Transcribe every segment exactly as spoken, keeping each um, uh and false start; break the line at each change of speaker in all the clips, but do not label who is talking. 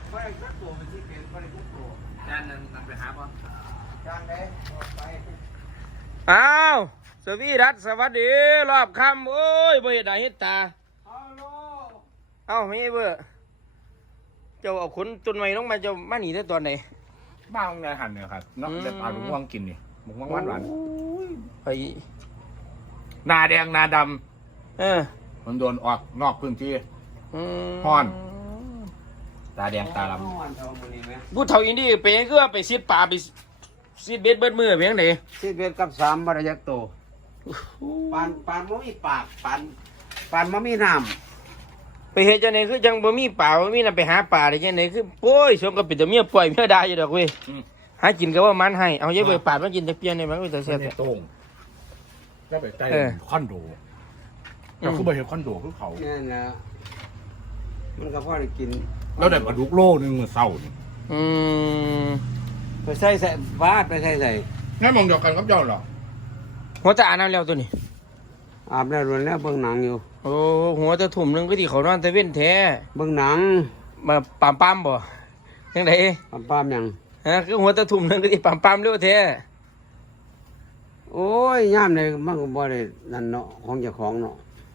ไม่ได้จักตัวมันที่เป็นไม่ได้จักตัวจานนั้นนั่นไปหาป่ะจานไหนไป
อ้าวสวีรัตสวัสดีรอบค่ำโอ้ยบ่เห็นได้เห็นตา
ฮัลโหล
เอ้าไม่เบื่อเจ้าเอาขนต้นไม้ลงมาเจ้ามาหนีได้ตอนไหน
บ้าของนายหันเนี่ยครับนอกจากปลาหลุมว่างกินนี่หมุกว่างหวานหวาน
ไป
นาแดงนาด
ำเออ
มันโดนออกนอกพื้นที่ฮ้อน ตาแดงตาล
ำผู้เฒ่าอินดี้ไปก็ไปซีดป่าไปซีดเบ็ดเบิดมือเพียงไหน
ซีดเบ็ดกับสามบริยักโตปานปานมะมีปากปานปานมะมีน้
ำไปเห็นจังไหนคือจังบ่มีป่าบ่มีน้ำไปหาป่าได้จังไหนคือโอ้ยสมกับเป็นแต่เมียปล่อยเมียได้อยู่ดอกเว้ยหากินก็ว่ามันให้เอาเยอะไปป่ามากินจะเปลี่ยนในมันก็จะเสียแต่
โต้งแล้วไปใต้คอนโดก็คือไปเห็นคอนโดคือเขา
เนี่ยนะมันก็พอได้กิน
แล้วได้ปลาดุกโลนึงเมื่อเช้านี่
อืม
ไปใส่ใส่ฟาดไปใส่ใส่
งั้นมองเดียวกันครับเจ้าหรอ
หัวจะอาบน้ำแล้วตัวนี้
อาบแล้วรวนแล้วเบิ่งหนังอยู่
โอ้หัวจะถุ่มนึงก็ที่เขานอนแต่เว้นแท้
เบิ่งหนัง
มาปามปามบ่ยังไง
ปามปามยัง
ฮะคือหัวจะถุ่มนึงก็ที่ปามปามเร็วแท้
โอ้ยย่ามเลยมันก็บ่ได้นั่นเนาะของเจ้าของเนาะ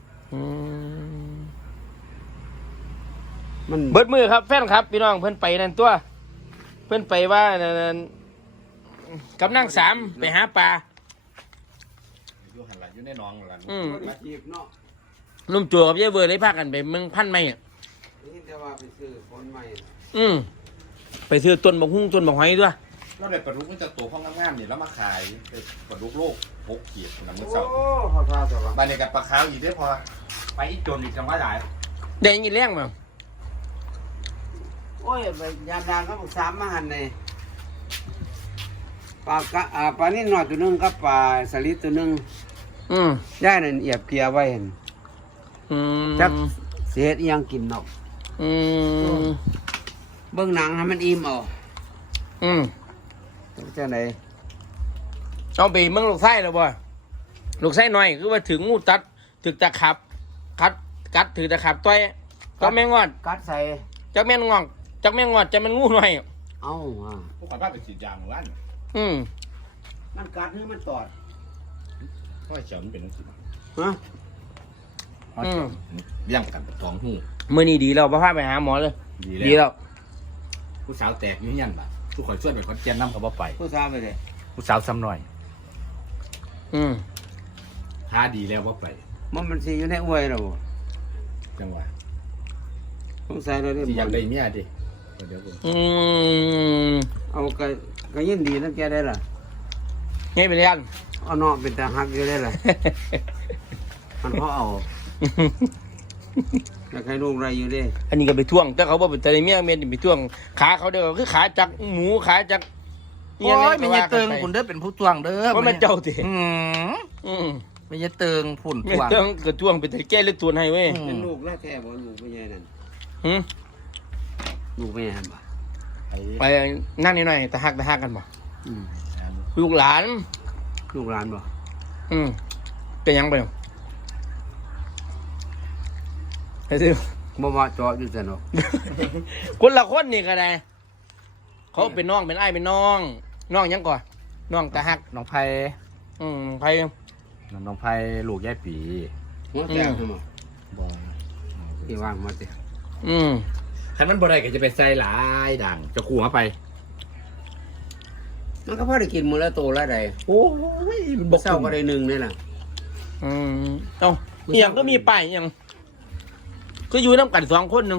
มันเบิดมือครับแฟนครับพี่น้องเพิ่นไปนั่นตัวเพิ่นไปว่านั่นกับนั่งสามไปหาปลา
อยู่หันหลังอยู่ในน้องหลัง
อืมนุ่มจั่วกับยายเบอร์เลยพากันไปเมืองพันไม้อ่ะ
แต่ว่าไปซื้อคนใหม่
อืมไปซื้อต้นบกหุ้งต้นบกหอยด้วย
เราได้ปลาดุกมันจะตัวห้องงามๆนี่แล้วมาขายปลาดุกโลกหกขีดนะมื้อเช้า
โอ้ขอทานตัว
บ้านนี้กับปลาขาวอีกได้พอไปอีกจนอีกจังว่าหลาย
ได้ยินเลี้ยงมั้ง
โอ้ยไปยามดางก็บอกสามมาหันเลยปลากะอ่าปลานี่หน่อยตัวนึงกับปลาสลิดตัวนึง
อืม
ย่านั่นเอียบเกียไว้เห็น
อืม
จักเสียดยังกินเนาะ
อืม
เบิ่งหนังให้มันอิ่มเอา
อืม
เจ้าไหน
เอาไปเมืองลูกไส้แล้วบ่ลูกไส้หน่อยคือว่าถึงงูตัดถึงตะขับกัดกัดถือตะขับต้อยจักแมงงอด
กัดใส่
จักแมงงอกจักแมงงอดจะมันงูหน่อย
เอ้าอ่ะ
พวกข้าพาไปฉีดยาหมู่บ้าน
อืม
มันกัดหรือมันตอด
ก็เฉียวมันเป็นนักศึกษา
ฮะ
อืมเลี้ยงกันสองหู
มื้อนี้ดีแล้วบ่พาไปหาหมอเลยดีแล้ว
ผู้สาวแตกยุ่งยันบ่ทุกคนช่วยไปคนเจียนน้ำเขาบ่ไป
ผู้สาวไปเลย
ผู้สาวซ้ำหน่อย
อืม
ท้าดีแล้วบ่ไป
มันมันสิอยู่ในอวยเรา
จังหวะ
สงสัยเราได้
อยากได้เมียดิเดี๋ยวผม
อืม
เอาก็ก็ยินดีนั่นแกได้ล่ะ
ไงเป็นยัง
เอาเนาะเป็นตาฮักอยู่ได้ล่ะมันเขาเอาแล้วใครลูกอะไรอยู่ดิ
อันนี้ก็ไปท่วงแต่เขาบอกเป็นตะเลเมียเมียไปท่วงขาเขาเด้อคือขาจากหมูขาจาก
โอ้ยไม่ใช่เติงคุณเด้อเป็นผู้ท่วงเด้อ
ว่ามันเจ้าติ
อืมอืมไม่ใช่เติงผุ่น
ท่วงไม่เติงก็ท่วงเป็นตะแก้เลือดตัวให้เว้ย
เป็นลูกแล้วแท้บ่ลูกไม่ใช่นั่น
หืม
ลูกไม่ใช่นั่นบ่
ไปนั่งนิดหน่อยตะหักตะหักกันบ่ลูกหลาน
ลูกหลานบ่
อืมเป็นยังไปไอ้สิ
บ่มาจอดอยู่ซั่นเนาะ
คนละคนนี่ก็ได้เขาเป็นน้องเป็นไอ้เป็นน้องน้องยังก่อนน้องตะหัก
น้องไผ่
อืมไผ่
น้องไผ่ลูกยายปี
หัวแก้วคือบ่บ่ที่วางมาสิ
อืม
คันมันบ่ได้ก็จะไปใส่หลายด่างจะขู่เข้าไป
มันก็พอได้กินมื้อละโตละใด
โอ้ย
มันบ่เศร้าก็ได้หนึ่งนี่ล่ะ
อืมเอ้าอีหยังก็มีป้ายอีหยังก็อยู่น้ำกันสองคนหนึ่ง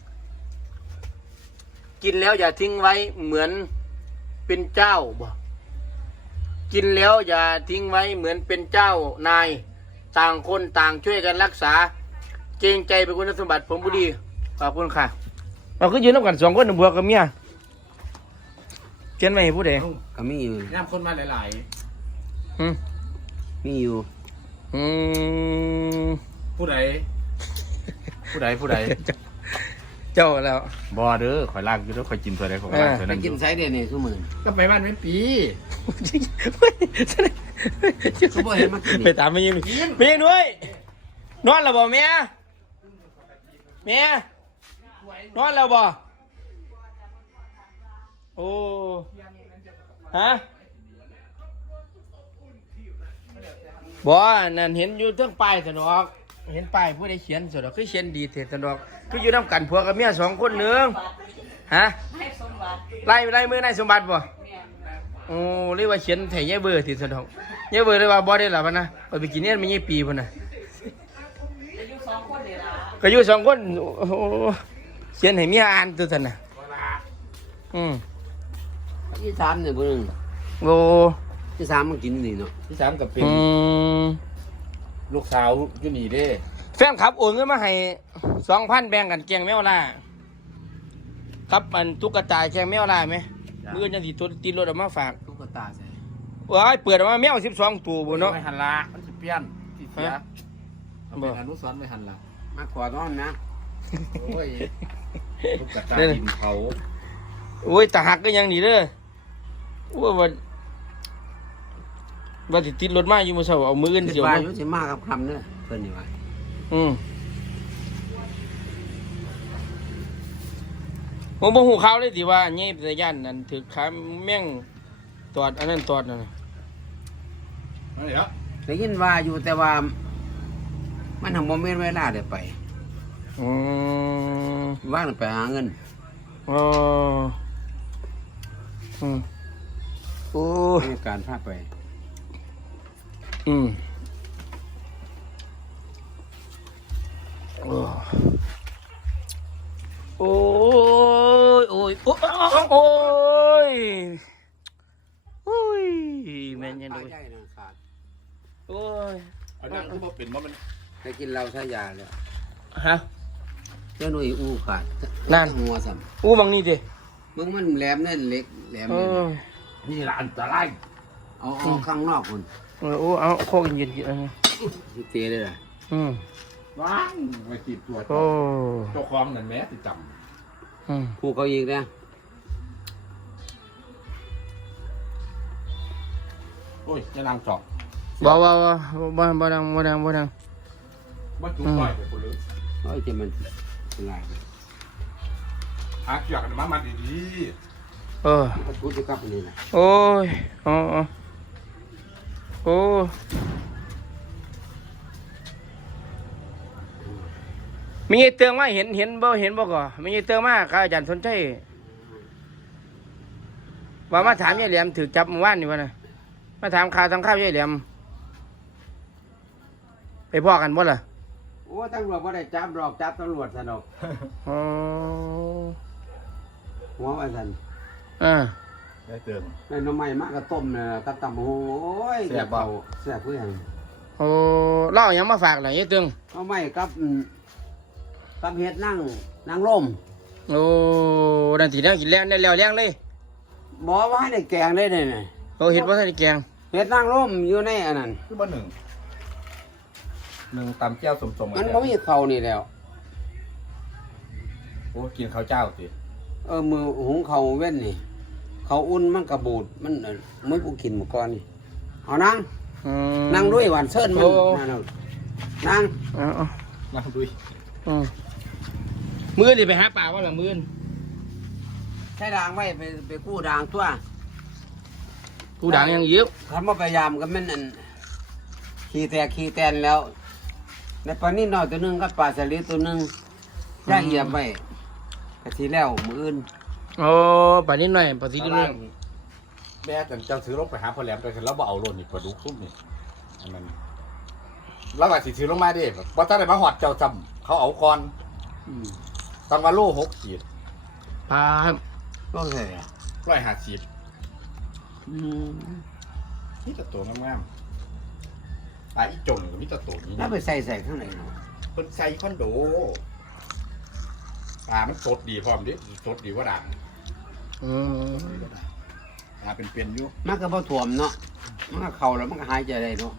กินแล้วอย่าทิ้งไว้เหมือนเป็นเจ้าบ่กินแล้วอย่าทิ้งไว้เหมือนเป็นเจ้านายต่างคนต่างช่วยกันรักษาเกรงใจเป็นคุณสมบัติผมบุดีขอบคุณค่ะเราก็อยู่น้ำกันสองคนหนึ่งบัวกับเมียเขียนไว้ให้ผู้ใด
ก็มีอยู่
น้ำคนมาหลาย
ๆอืม
มีอยู่
อืม
ผู้ใดผู้ใดผู้ใด
เจ้าแล้ว
บ่เด้อข่อยลากอยู่เด้อข่อยกินตัวใดข่อยลากตัวนั้น
กินไสเด้นี่ซุมื้อ
ก็ไปบ้านแม่ปี
เขาบ่เห็นมากิน
ไปตามไม่ยิงไม่ยิงด้วยนอนแล้วบ่แม่แม่นอนแล้วบ่โอ้ฮะบ่นั่นเห็นอยู่เทิงป้ายสนอกเห็นป้ายผู้ใดเขียนสนอกคือเขียนดีเถิดสนอกคืออยู่นำกันผัวกับเมียสองคนหนึงฮะ
ให้สมบัติ
ไล่ไล่มือนายสมบัติบ่
แม่น
โอ้เรียกว่าเขียนไถยายเบอร์ติสนอกยายเบอร์เลยว่าบ่ได้ล่ะพะนะไปกินเนี่ยมันยี่ปีพุ่นน่ะ
จะอยู่สองคนเลยล่ะ
ก็อยู่สองคนโอ้โหเขียนให้เมียอ่านตัวท่านน่ะอืม
ที่สามเนี่ยบ่นึง
โอ้
ที่สามมันกินนี่เนาะ
ที่สามก็เป็น
อืม
ลูกสาวอยู่นี่เด้
แฟนครับโอนเงินมาให้สองพันแบ่งกันแกงแมวล่าครับมันตุ๊กตาแกงแมวล่าไหมมือจะติดตัวตีรถออกมาฝาก
ตุ๊กตาใส่
ว้ายเปิดออกมาแมวสิบสองตัวบุเนาะ
ไม่หันละมันสิเปลี่ยนที่เสีย
ฮะ
เอาเป็นอนุสรณ์ไม่หันละ
มาขอร้อนนะ
โอ้ยลูกกระตาดินเขา
โอ้ยตาหักก็ยังดีเด้อว่าว่าว่าติดติดรถมาอยู่มื้อเช้าเอามืออื่น
คิด
เสียว
ว่า
มา
อยู่สิมากับคำเด้อเพิ่นนี่ว่า
อืมผมบ่ฮู้ข่าวเลยสิว่าเงียบแต่ย่านนั่นถือขาแม่งตอดอันนั้นตอดนั่นน่ะ
ไม่เหรอ
ได้ยินว่าอยู่แต่ว่า มันทำโมเมนต์เวลาเดี๋ยวไป
อืม
ว่างไปหาเงิน
อ๋ออืมโอ้
มีการพาไป
อืมโอ้โอ้ยโอ้ยโอ้ยโอ้ยโอ้ยแม่นยังไง
ใหญ่นะขาด
โอ้ย
อันนั้นก็บ่เป็นว่ามัน
ไปกินเหล้าใช้ยาเลย
ฮะ
เจ้าหนุ่ยอู้ขาด
นั่น
หัวซ้
อู้บังนี่ดิ
ำมึงมันแหลมนั่นเล็กแหลม
โอ้
นี่
ย
นี่ละอันตราย
เอาเอาข้างนอกคุณ
เออโอ้เอาโคกเย็นๆเอา
ที่เตะเลยล่ะ
อืม
ว้างไปติดตัว
โอ้
เจ้าของนั่นแหม่ติดจ
อืม
ผู้เขาอีกนะ
ำโอ้ยจะนางจอก
บ่บ่บ่บ่บ่ดังบ่ดังบ่ดัง
ว่าจุกต่อยไปคนเลย
โอ้ยจะมันเป็นไร
หาเกี่ยวกันมามาดี
เออ
ก็พูดจะกลับอันนี่นะ
โอ้ยอ๋ออ๋อโอ้มีไอ้เตืองมาเห็นเห็นบ่เห็นบ่ก่อมีไอ้เตืองมาข้าอาจารย์สนใจว่ามาถามยายแหลมถือจับเมื่อวานนี่วะนะมาถามข่าวทางข้าวยายแหลมไปพ่อกันบ่ล่ะ
โอ้ตำรวจไม่ได้จับหรอกจับตำรวจสนุก
อ๋อ
หัวว่าสัน
อ่า
ๆได้เติม
ในน้ำใหม่มากก็ต้มเนี่ยกับตำหูโอ้ย
แซ่บบ่
แซ่บเพื่อน
โอ้เล่าหยังมาฝากล่ะยายเตือง
น้ำใหม่กับอืมกับเห็ดนั่งนั่งร่ม
โอ้ดันทีแล้วกินแล้วได้แล้วเลี้ยงเลย
บอกว่าให้ได้แกงได้เลยเนี่ย
โอ้เห็ดว่าท่านได้แกง
เห็ดนั่งร่มอยู่ในอันนั้น
คือบ่หนึ่งหนึ่งตำแก้วสมๆ
มันไม่มีเขานี่แล้ว
โอ้กินข้าวเจ้าสิ
เออมือหุงเขาวเว้นนี่เขาอุ่นมันกระบูดมันเอ่อไม่ผู้กินหมก่อนนี่เอานั่ง
อืม
นั่งด้วยหวานเซิร์นมัน
โอ้
นั่นเอานั่ง
เอาเอา
นั่งดุย
อืมมื้อนี่ไปหาปลาว่าละมื้อ
ใช้ด่างไว้ไปไปกู้ด่างตัว
กูดังยังเยอะ
คำว่าพยายามก็แม่นอันขี่แตกขี่แตนแล้วในปลานิ่น้อยตัวหนึงกับปลาสลิดตัวหนึงย่าเหยียบไว้กะทีแล้วมืออื่น
โอ้ปลานิดหน่อยปลาสีนิดหน่อย
แม่แต่เจ้าซื้อลงไปหาพ่อแหลมไปเสร็จแล้วบ่เอาโลนนี่ปลาดุกซุ่มนี่อันนั้นแล้วว่าสิซื้อลงมาเด้บ่ทันได้มาฮอดเจ้าจำเขาเอาก่อน
อืม
ตอนว่าโลหกขีด
ปลาครับ
ก็ใส่อะ
ร้อยห้าสิบ
อืม
นี่แต่ตัวงามๆปลาอีจงก็มีแต่ตัวนี้
แล้วไปใส่ใส่ข้างในเนาะ
เพิ่นใส่คอนโดปลามันสดดีพร้อมดิสดดีกว่าด่าง
อืม
ปลาเป็นเป็นๆอยู่
มันก็พอถ่วมเนาะมันก็เข่าแล้วมันก็หายใจได้เนาะ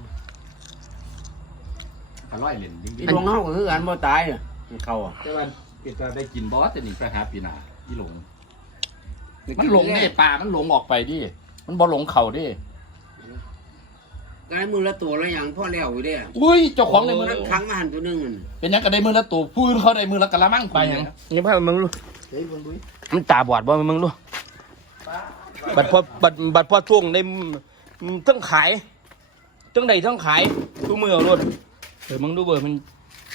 อร่อยเล่นจริง
อีหลงเฮาก็คือกันบ่ตายอะมันเข่าอ่ะ
ๆแต่ว่าเป็นจะได้กินบอสแต่นี่ไปหาปีหนาที่หลง มันหลงดิปลามันหลงออกไปดิมันบ่หลงเข่าดิ
กายมือละตัวละอย่างพ่อแล้วอยู่เด้
อุ้ยเจ้าของในมือ
นั่นครั้งมาหันตัวหนึงนั่น
เป็นหยังก็ได้มือละตัวพูนเขาได้มือละกะละมังไปหยัง
นี่พาไปเมืองลูก
เฮ้ยเบิ่งดู
มันตาบอดบ่ไปเมืองลูก
ปลา
บัดพอบัดบัดพอท่วงในทั้งขายทั้งใดทั้งขายทุกมือเอารถเดี๋ยวมึงดูเบอร์มัน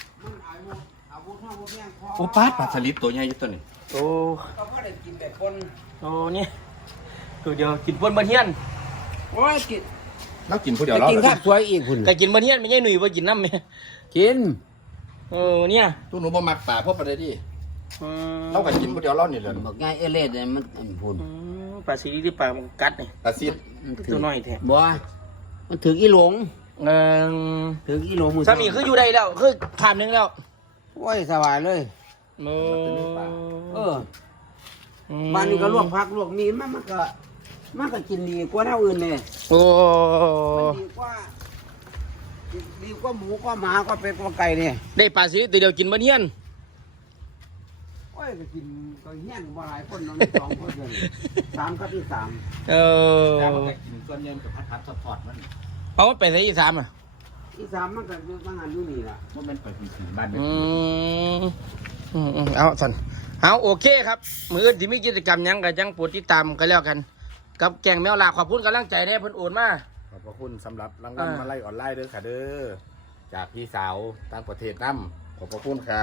โอ้ปาด
ปลาสลิดตัวใหญ่อยี่ตัวนี้
โอ้
เขาก็ได้กินแบบคน
โอ้เนี่ยคือเดี๋ยวกินบนบะเฮียน
โอ้ยกิน
แล้วกินผู้เดียว
ไป
เรา
กินข้าวสวยอีกคุณ
แต่กินบะเฮียนไม่ใช่หนุ่ยว่ากินน้ำไหม
กิน
เออเนี่ย
ตู้หนูบ่มักปลาเพราะประเดี๋ยวนี้
อืม
เราก็กินผู้เดียวเรานี่แหละ
บอกง่ายเอเลสเนี่ยมันอันพุ่น
อืมปลาซีรีส์ที่ปลามันกัดนี่
ปลาซิด
ตัวน้อยแท้
บ่มันถึงอีหลง
เออ
ถึงอีหลงมือ
สามีคืออยู่ได้แล้วคือขามหนึงแล้ว
โอ้ยสบายเลย
โอ้
เออบ้านนี้ก็ลวกผักลวกมีดมันมันก็มันก็กินดีกว่าแนวอื่นเลย
โอ้
มันดีกว่าดีกว่าหมูกว่าหมากว่าเป็ดกว่าไก่เนี่ย
ได้ปลาซีรีส์ตัวเดียวกินบะเฮียน
โอ้ยก็กินก็เฮี้ยนบ่หลายคนเนาะมีสองคนเลยสามกับที่สาม
เออ
แล้วมันก็กินส่วนใหญ่กับพัดพัดๆทอดๆมัน
เอามันไปใส่อีสามอ่ะ
ที่สามมันก็อยู่ทางานอยู่นี่ล่ะ
มันเป็นไปถึงบ้านเนี่ย
อืมอืมอืมเอาสันเอาโอเคครับมืออื่นที่มีกิจกรรมหยังก็ยังโปรดติดตามกันแล้วกัน กับแกงแมวลาขอบคุณกำลังใจแน่เพิ่นโอนมา
ขอบพระคุณสำหรับรางวัล
อ่าม
มาไล่ออนไลน์เด้อค่ะเด้อจากพี่สาวต่างประเทศน้ำขอบพระคุณค่ะ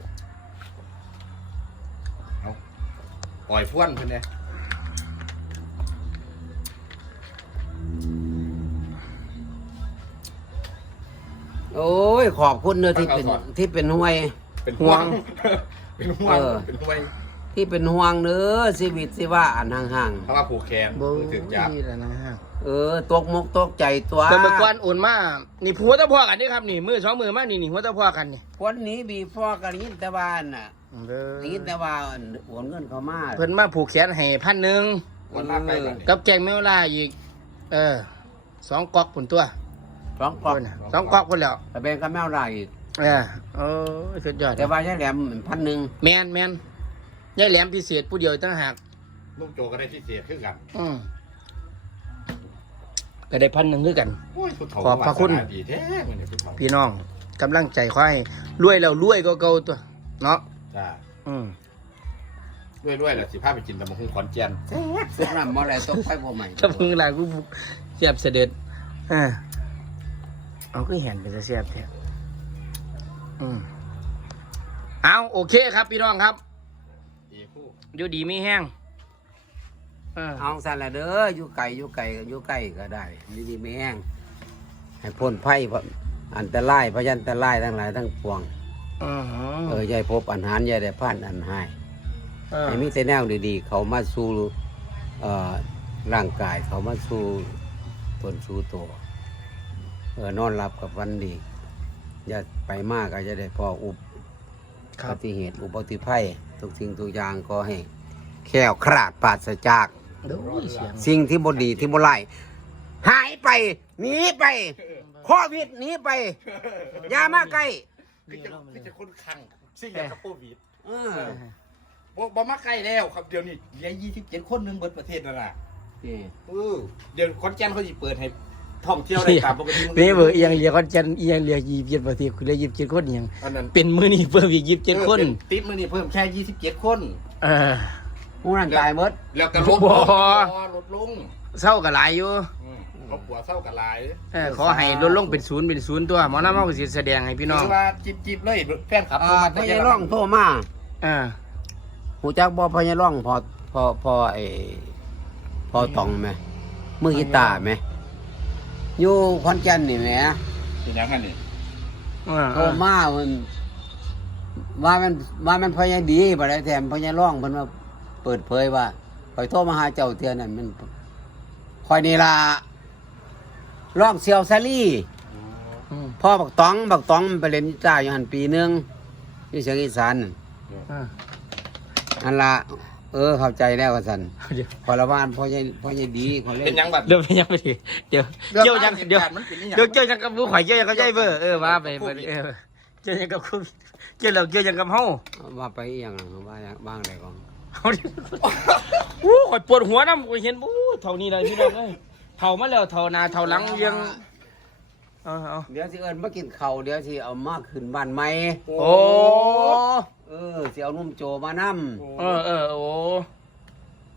เอาปล่อยพ่วนเพิ่นเนี่ย
โอ้ยขอบคุณเนอะที่เป็นที่เป็นห่วย
เป็น
ห่วง
เป็นห่วง
เออ
เป็นห่วย
ที่เป็นห่วงเนื้อชีวิตสิว่าอันห่าง
เพราะว่าผูกแขน
บ่
มือถึงจับ
นี่แหละนะฮะ
ๆเออตกมกตกใจตัว
แต่เมื่อก่อนโอนมานี่ผัวตะพ่อกันนี่ครับนี่มือสองมือมานี่นี่หัวตะพ่อกันนี่
วันนี้บีฟอกันยินแต่ว่าน่ะ
เด้อ
ยินแต่ว่าโอนเงินเขามา
เพิ่นมาผูกแขนให้พันหนึ่ง
วันมากไปแบบนี้
กับแกงแมวลาอีก เออสองก๊อกผุนตัว
สองกล่อง
เพิ่นน่ะสองก๊อกพุ่นแล้ว
แต่แบงก็แมวไรอีก
เออโอ้ยสุดยอด
แต่ว่าใช้แหลมพันหนึ่ง
แมนแมนยายแหลมพิเศษผู้เดียวตั้งหาก
ลูกโจก็ได้ที่เสียขึ้นกัน
อืมก็ได้พันหนึ่งด้วยกัน
โอ้ยผู้เฒ่า
ขอบพระคุณ
วาสนาดีแท้เหมือนผู้เฒ่า
พี่น้องกำลังใจขอให้รวยแล้วรวยก็เก่าตัวเนาะ
จ้า
อืม
ด้วยด้วยแหละสิพาไปกินตำบักหุ่งขอนแก่น
เสียน้ำมออะไรตกไฟบ่ใหม่
ถ้าพึ่งหลายกูเสียบเสด็จอ่าเอาก็เห็นเป็นเสียบแท้อืมเอาโอเคครับพี่น้องครับ
อีกคู่
อยู่ดีไม่แห้งเออ
เอาสั่นละเด้ออยู่ไกลอยู่ไกลอยู่ใกล้ก็ได้ดีๆไม่แห้งให้พ้นภัยอันตรายพยันตรายทั้งหลายทั้งปวง
อือหือ
เออใหญ่พบอันหารใหญ่ได้ผ่านอันหาย
เออ
ให้มีแต่แนวดีๆ เขามาสู่เอ่อร่างกายเขามาสู่ตนสู่ตัวเออนอนหลับกับวันดี อย่าไปมากก็จะได้พออุบ
ค
ป
รับ
ฏิเหตุอุบัติภัยทุกสิ่งทุกอย่างก็ให้แค้วคลาดปราศจาก
ดูเสียง
สิ่งที่บดีที่บไล่หายไปหนีไปโควิดหนีไปอย่ามาใกล้
คือจะคือจะคนคังซิ่งกับโควิด
เออ
บ่บ่มาใกล้แล้วครับเดี๋ยวนี้เหลือยี่สิบเจ็ดคนหนึงเบิดประเทศนั่นน่ะ
นี่
เออเดี๋ยวขอนแก่นเขาสิเปิดให้ท่องเที่ยวได้ตามปกติ
นี่เบอร์เอียงเรียกคนจันเอียงเรียกยีบเจ็ดประเทศคุณเรียกยีบเจ็ดคนเอียง
อันนั้น
เป็นมือนี่เพิ่มอีกยีบเจ็ดคน
ออป็ติดมื้อนี้เพิ่มแค่ยี่สิบเจ็ดคน
เออ
ผู้นั้นตายหมด
แล้วก็ลด
บ่
ลงลดลง
เศร้ากับหลายอยู่
อืมเขาปัวเศร้ากับหลาย
เออขอให้ลดลงเป็นศูนย์เป็นศูนย์ตัวหมอน้ำเอาไปแสดงให้พี่น้อง
คือว่าจิบๆเลยแฟนคลับ
อ่าพญาร่องโทรมา
อ่า
หูจักบ่พญาร่องพอพอพอไอพอตองไหมมือกีตาร์ไหมอยู่ขอนแก่นนี่แหม
เป็นยังไงนี่
อ่า
โทรมามันว่ามันว่ามันพญาดีบ่ได้แถมพญาร่องเพิ่นว่าเปิดเผยว่าข่อยโทรมาหาเจ้าเทื่อนั้นมันข่อยนี่ล่ะร่องเซียวซาลี่
อืม
พ่อบักตองบักตองมันไปเล่นกีตาร์อยู่หันปีหนึงอยู่เสียงอีสานนั่น
อ่า
อันละเออเข้าใจแล้วว่าสัน
เดี๋ยว
พอละบ้านพ่อใหญ่พ่อใหญ่ดีเขาเล่
เป็น นยังบัด
เดี๋ยวยังไม่ถึงเดี๋ยวเกี่ยวยังเดี๋ยว
มันเป็นยัง
เดี๋ยวเกี่ยวยังกับผู้ข่อยเกี่ยวยังกับใจเบอร์เออว่าไปเบอร์เออเกี่ยวยังกับคุณเกี่ยวเราเกี่ยวยังกับเฮา
ว่าไปอีหยังอะว่าอย่างบ้างอะไรก่อน
เอาดิโอ้ข่อยปวดหัวน้ำข่อยเห็นโอ้เท่านี้เลยพี่น้องเอ้ยเท่ามาแล้วเท่าหน้าเท่าหลังยังเอาเอา
เดี๋ยวสิเอิญมากินข้าวเดี๋ยวสิเอามาขึ้นบ้านใหม่
โอ้
เออสิเอานุ่มโจมานํ
เออเออโอ้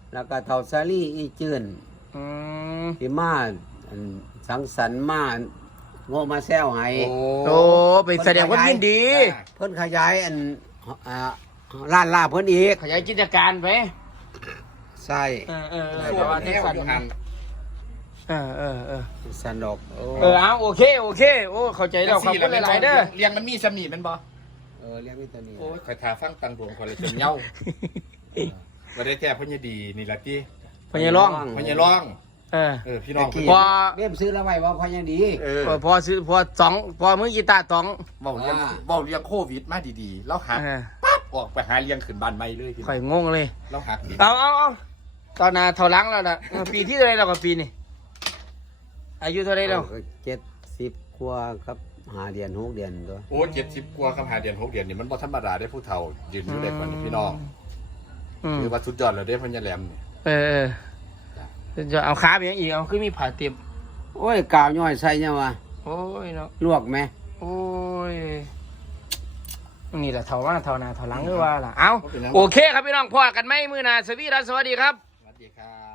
แล้วก็เท่าสาลีอีจืน
อืม
ที่มาอันสังสรรค์มาโง่มาแซวให้
โอ้ไปแสดงความยินดี
เพิ่นขยายอันอ่าร้านลาบเพิ่นอีก
ขยายกิจการไป
ใช่
เออเออเออ
ส่
แต่
ว
ว่าน เท
แน
คว สัน
อยู่ห่าง
เออเออเออ
สันดอกโอ้
เออเอาโอเคโอเคโอ้เข้าใจแล้วขอบคุณหลายๆเด้อ
เลี้ยงมันมีสำนีแมันบ่
เออเรียกนี่ตัวนี้
โอ้ยข่อยทาฟังตังดวงข่อยเลยจนเหย้าบ่ได้แท้พญดีนี่ล่ะติ
พญาร้อง
พญร้อง
เออ
เออพี่น้อง
ที่
พอ
เรียบซื้อแล้วไว้ว่าพอยังดี
เออ
พอพอซื้อพอสองพอมือกีตาร์สอง
เว้าเรื่อง
อ่า
เว้าเรื่องโควิดมาดีๆแล้วหัก
เออ
ปั๊บออกไปหาเลี้ยงขึ้นบ้านใหม่เลยพี่น้
ข่
อ
อย
ง
งงเลย
แล้วหักดิ
เอาเอาเอาตอนน่ะเท่าหลังแล้วนะเออปีที่เท่าไรแล้วกับปีนี่อายุเท่าไรแล้ว
เจ็ดสิบกว่าครับหาเดือนหกเดือนตัว
โอ้เจ็ดสิบกว่าครับหาเดือนหกเดือนนี่มันบ่ธรรมดาได้ผู้เฒ่ายืนอยู่ได้กว่านี้พี่น้อง
อืม
คือว่าสุดยอดแล้วเด้พญแหลมนี่
เออเออจะเอาขาไปยังอีกเอาคือมีผ่าเตรียม
โอ้ยกาวย่อยใส่เนี่ยวะ
โอ้ยเนาะ
ลวกไหม
โอ้ยนี่แหละเท่าว่าเท่าหนาเท่าหลังหรือว่าล่ะเอาโอเคครับพี่น้องพอกันไหมมือหนาสวีรัสสวัสดีครับ
สวัสดีครับ